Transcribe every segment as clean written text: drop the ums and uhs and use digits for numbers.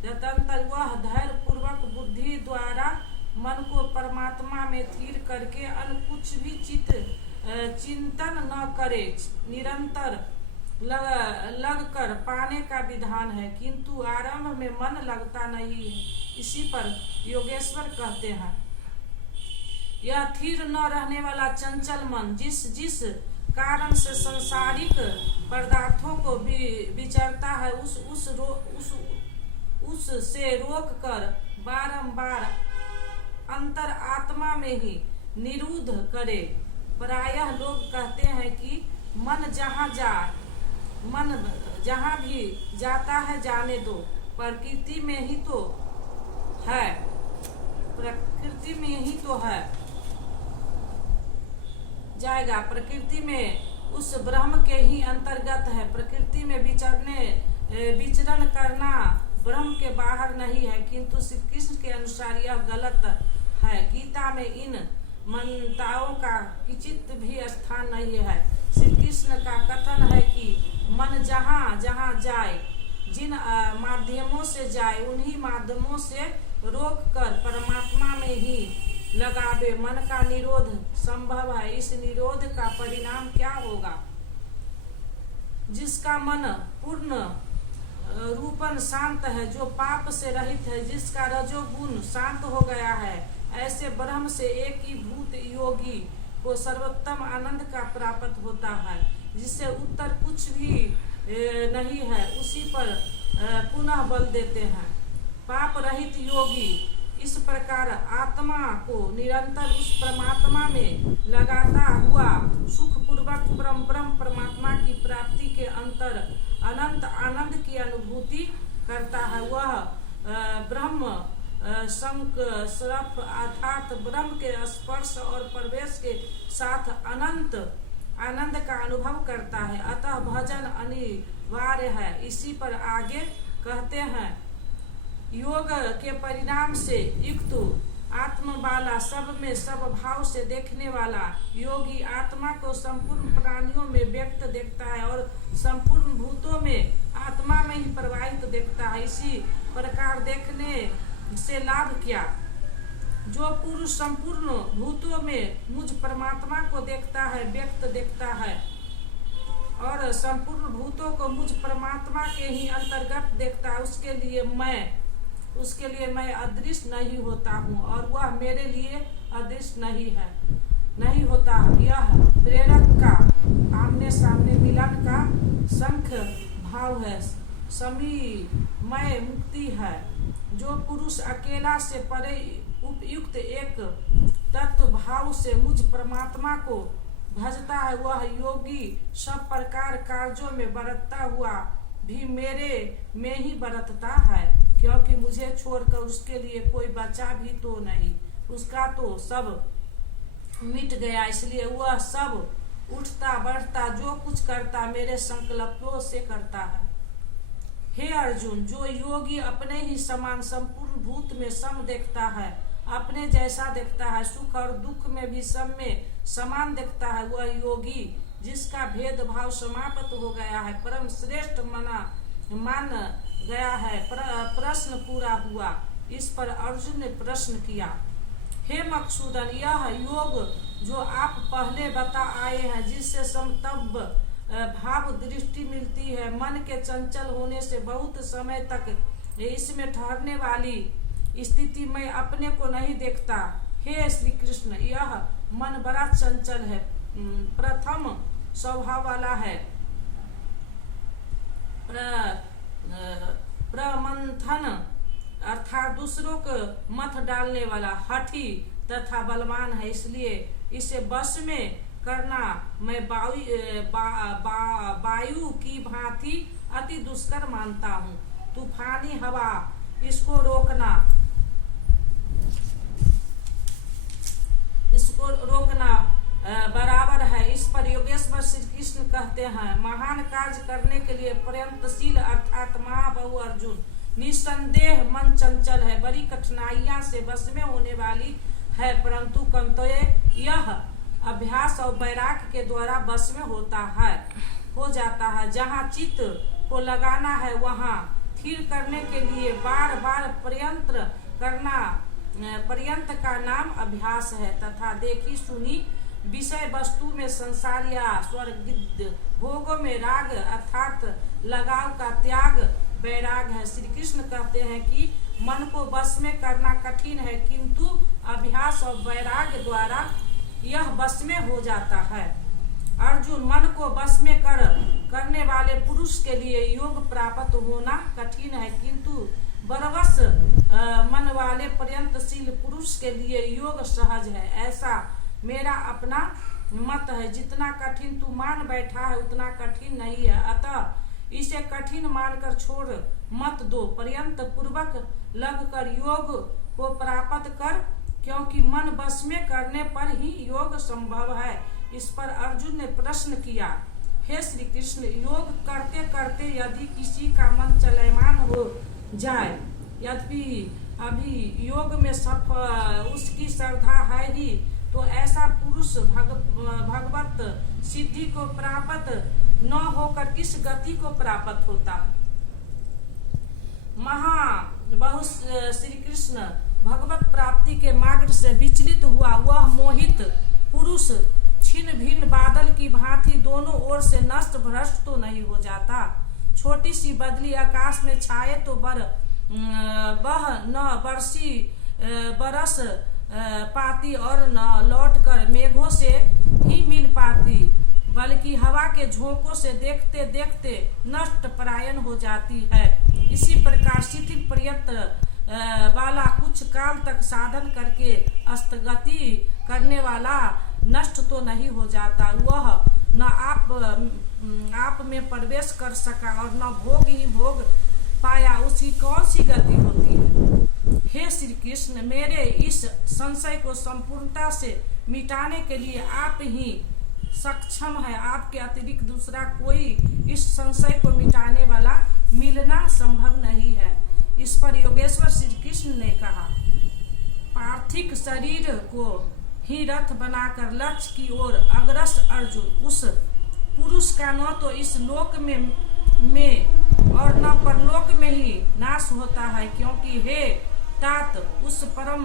तदंतर वह धैर्य पूर्वक बुद्धि द्वारा मन को परमात्मा में स्थिर करके अन्य कुछ भी चिंतन न करे, निरंतर लग कर पाने का विधान है, किंतु आरंभ में मन लगता नहीं है। इसी पर योगेश्वर कहते हैं, यह स्थिर न रहने वाला चंचल मन जिस कारण से सांसारिक पदार्थों को विचरता है, उस से रोक कर बारंबार अंतर आत्मा में ही निरुद्ध करे। प्रायः लोग कहते हैं कि मन जहाँ भी जाता है जाने दो, प्रकृति में ही तो है जाएगा, प्रकृति में उस ब्रह्म के ही अंतर्गत है। प्रकृति में विचरण करना ब्रह्म के बाहर नहीं है, किंतु श्री कृष्ण के अनुसार यह गलत है। गीता में इन मान्यताओं का किंचित भी स्थान नहीं है। श्री कृष्ण का कथन है कि मन जहाँ जहाँ जाए, जिन माध्यमों से जाए, उन्हीं माध्यमों से रोक कर परमात्मा में ही लगावे। मन का निरोध संभव है। इस निरोध का परिणाम क्या होगा? जिसका मन पूर्ण रूपन शांत है, जो पाप से रहित है, जिसका रजोगुण शांत हो गया है, ऐसे ब्रह्म से एक ही भूत योगी को सर्वोत्तम आनंद का प्राप्त होता है, जिससे उत्तर कुछ भी नहीं है। उसी पर पुनः बल देते हैं। पाप रहित योगी इस प्रकार आत्मा को निरंतर उस परमात्मा में लगाता हुआ सुखपूर्वक ब्रह्म परमात्मा की प्राप्ति के अंतर अनंत आनंद की अनुभूति करता है। वह ब्रह्म संकल्प अर्थात ब्रह्म के स्पर्श और प्रवेश के साथ अनंत आनंद का अनुभव करता है। अतः भजन अनिवार्य है। इसी पर आगे कहते हैं, योग के परिणाम से युक्त आत्म वाला, सब में सब भाव से देखने वाला योगी आत्मा को संपूर्ण प्राणियों में व्यक्त देखता है और संपूर्ण भूतों में आत्मा में ही प्रवाहित देखता है। इसी प्रकार देखने से लाभ क्या? जो पुरुष संपूर्ण भूतों में मुझ परमात्मा को देखता है, व्यक्त देखता है, और संपूर्ण भूतों को मुझ परमात्मा के ही अंतर्गत देखता है, उसके लिए मैं अदृश्य नहीं होता हूँ और वह मेरे लिए अदृश्य नहीं होता। यह प्रेरक का आमने सामने मिलन का शंख भाव है, समीमय मुक्ति है। जो पुरुष अकेला से परे उपयुक्त एक तत्व भाव से मुझ परमात्मा को भजता है, वह योगी सब प्रकार कार्यों में बरतता हुआ भी मेरे में ही बरतता है, क्योंकि मुझे छोड़कर उसके लिए कोई बचा भी तो नहीं, उसका तो सब मिट गया। इसलिए वह सब उठता बढ़ता जो कुछ करता मेरे संकल्पों से करता है। हे अर्जुन, जो योगी अपने ही समान संपूर्ण भूत में सम देखता है, अपने जैसा देखता है, सुख और दुख में भी सब में समान देखता है, वह योगी जिसका भेदभाव समाप्त हो गया है, परम श्रेष्ठ मान गया है। प्रश्न पूरा हुआ। इस पर अर्जुन ने प्रश्न किया, हे मकसूदन, यह योग जो आप पहले बता आए हैं, जिससे समतब भाव दृष्टि मिलती है, मन के चंचल होने से बहुत समय तक इसमें ठहरने वाली स्थिति में अपने को नहीं देखता। हे श्री कृष्ण, यह मन बड़ा चंचल है, प्रथम स्वभाव वाला है, प्रमंथन अर्थात दूसरों को मत डालने वाला, हठी तथा बलवान है। इसलिए इसे बस में करना मैं वायु की भांति अति दुष्कर मानता हूँ। तूफानी हवा इसको रोकना बराबर है। इस पर योगेश्वर श्री कृष्ण कहते हैं, महान कार्य करने के लिए प्रयत्नशील अर्थात महाबहु अर्जुन, निसंदेह मन चंचल है, बड़ी कठिनाइयां से बस में होने वाली है, परंतु कंतव्य यह अभ्यास और वैराग्य के द्वारा बस में हो जाता है। जहाँ चित्त को लगाना है वहाँ स्थिर करने के लिए बार बार पर्यंत का नाम अभ्यास है तथा देखी सुनी विषय वस्तु में संसार या स्वर्ग भोगों में राग अर्थात लगाव का त्याग वैराग है। श्री कृष्ण कहते हैं कि मन को वश में करना कठिन है, किंतु अभ्यास और वैराग्य द्वारा यह वश में हो जाता है। अर्जुन, मन को वश में करने वाले पुरुष के लिए योग प्राप्त होना कठिन है, किंतु बरवश मन वाले पर्यंतशील पुरुष के लिए योग सहज है। ऐसा मेरा अपना मत है। जितना कठिन तू मान बैठा है उतना कठिन नहीं है, अतः इसे कठिन मानकर छोड़ मत दो। पर्यंत पूर्वक लगकर योग को प्राप्त कर, क्योंकि मन वश में करने पर ही योग संभव है। इस पर अर्जुन ने प्रश्न किया, हे श्री कृष्ण, योग करते करते यदि किसी का मन चलमान हो जाए, यद्यपि अभी योग में उसकी श्रद्धा है ही, तो ऐसा पुरुष भगवत सिद्धि को प्राप्त न होकर किस गति को प्राप्त होता? श्री कृष्ण भगवत प्राप्ति के मार्ग से विचलित हुआ वह मोहित पुरुष छिन्न भिन्न बादल की भांति दोनों ओर से नष्ट भ्रष्ट तो नहीं हो जाता। छोटी सी बदली आकाश में छाए तो बह न बरस पाती और न लौटकर मेघों से ही मिल पाती, बल्कि हवा के झोंकों से देखते देखते नष्ट परायण हो जाती है। इसी प्रकार शिथिल प्रयत्न वाला कुछ काल तक साधन करके अस्तगति करने वाला नष्ट तो नहीं हो जाता। वह न आप में प्रवेश कर सका और न भोग ही भोग पाया, उसकी कौन सी गति होती है? हे श्री कृष्ण, मेरे इस संशय को संपूर्णता से मिटाने के लिए आप ही सक्षम है। आपके अतिरिक्त दूसरा कोई इस संशय को मिटाने वाला मिलना संभव नहीं है। इस पर योगेश्वर श्री कृष्ण ने कहा, पार्थिव शरीर को ही रथ बनाकर लक्ष्य की ओर अग्रसर अर्जुन, उस पुरुष का न तो इस लोक में और न परलोक में ही नाश होता है, क्योंकि हे तात, उस परम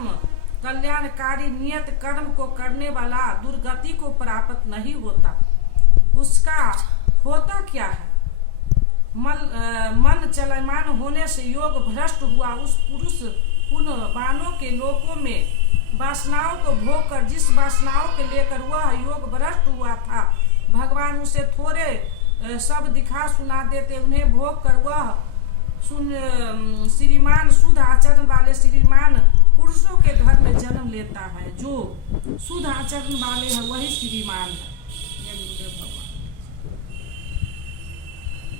कल्याणकारी नियत कर्म को करने वाला दुर्गति को प्राप्त नहीं होता। उसका होता क्या है? मन चलमान होने से योग भ्रष्ट हुआ उस पुरुष पुनः बानों के लोकों में वासनाओं को भोग कर, जिस वासनाओं के लेकर वह योग भ्रष्ट हुआ था, भगवान उसे थोड़े सब दिखा सुना देते, उन्हें भोग कर वह श्रीमान शुद्ध आचरण वाले श्रीमान पुरुषों के घर में जन्म लेता है। जो शुद्ध आचरण वाले हैं वही श्रीमान है।